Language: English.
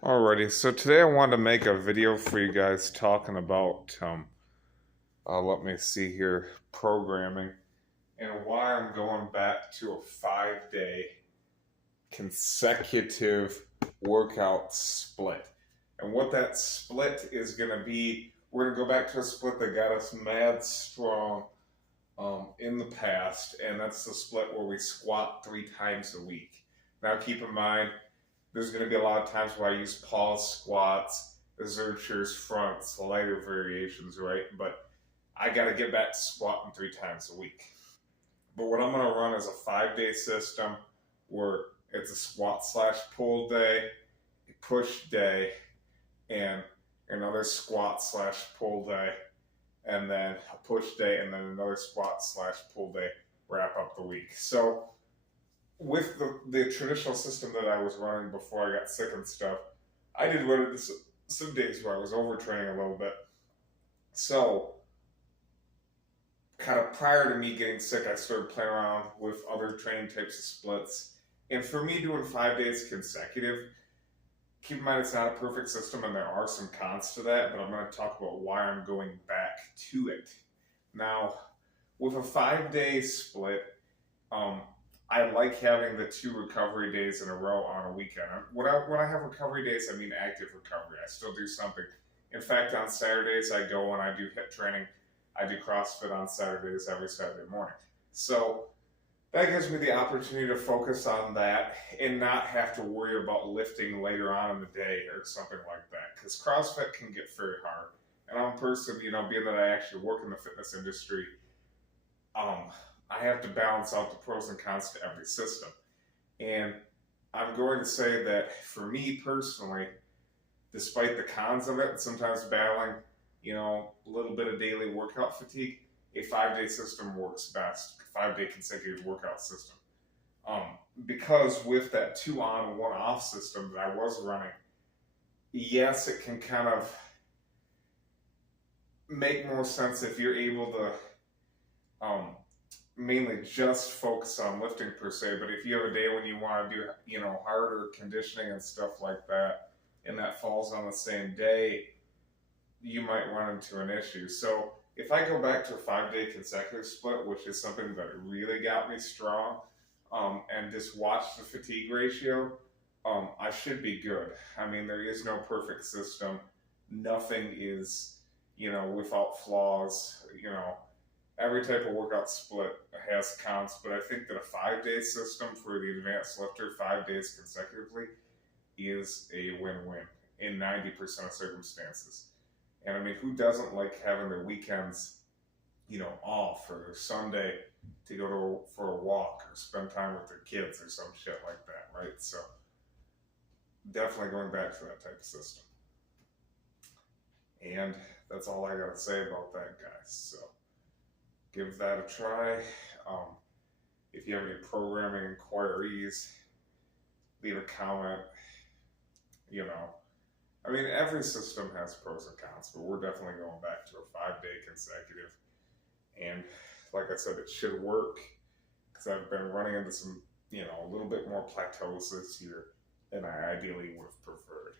Alrighty, so today I wanted to make a video for you guys talking about, let me see here, programming and why I'm going back to a 5 day consecutive workout split. And what that split is going to be, we're going to go back to a split that got us mad strong in the past, and that's the split where we squat 3 times a week. Now keep in mind, there's going to be a lot of times where I use pause squats, Zerchers fronts, lighter variations, right? But I got to get back to squatting 3 times a week. But what I'm going to run is a 5 day system where it's a squat slash pull day, a push day, and another squat slash pull day, and then a push day, and then another squat slash pull day, wrap up the week. So with the traditional system that I was running before I got sick and stuff, I did run into some days where I was overtraining a little bit. So, kind of prior to me getting sick, I started playing around with other training types of splits. And for me, doing 5 days consecutive, keep in mind it's not a perfect system and there are some cons to that, but I'm going to talk about why I'm going back to it. Now, with a 5 day split, I like having the 2 recovery days in a row on a weekend. When I have recovery days, I mean active recovery. I still do something. In fact, on Saturdays, I go and I do HIIT training. I do CrossFit on Saturdays every Saturday morning. So that gives me the opportunity to focus on that and not have to worry about lifting later on in the day or something like that. Because CrossFit can get very hard. And I'm a person, being that I actually work in the fitness industry, I have to balance out the pros and cons to every system. And I'm going to say that for me personally, despite the cons of it, sometimes battling, a little bit of daily workout fatigue, a 5 day system works best, 5 day consecutive workout system. Because with that 2 on, 1 off system that I was running, yes, it can kind of make more sense if you're able to mainly just focus on lifting per se, but if you have a day when you want to do, harder conditioning and stuff like that, and that falls on the same day, you might run into an issue. So if I go back to a 5 day consecutive split, which is something that really got me strong, and just watch the fatigue ratio, I should be good. I mean, there is no perfect system. Nothing is, without flaws, every type of workout split has counts, but I think that a 5 day system for the advanced lifter, 5 days consecutively, is a win-win in 90% of circumstances. And I mean, who doesn't like having their weekends, off, or their Sunday to go for a walk or spend time with their kids or some shit like that, right? So definitely going back to that type of system. And that's all I got to say about that, guys. So give that a try. If you have any programming inquiries, leave a comment. I mean, every system has pros and cons, but we're definitely going back to a 5 day consecutive. And like I said, it should work because I've been running into some, a little bit more plateaus this year than I ideally would have preferred.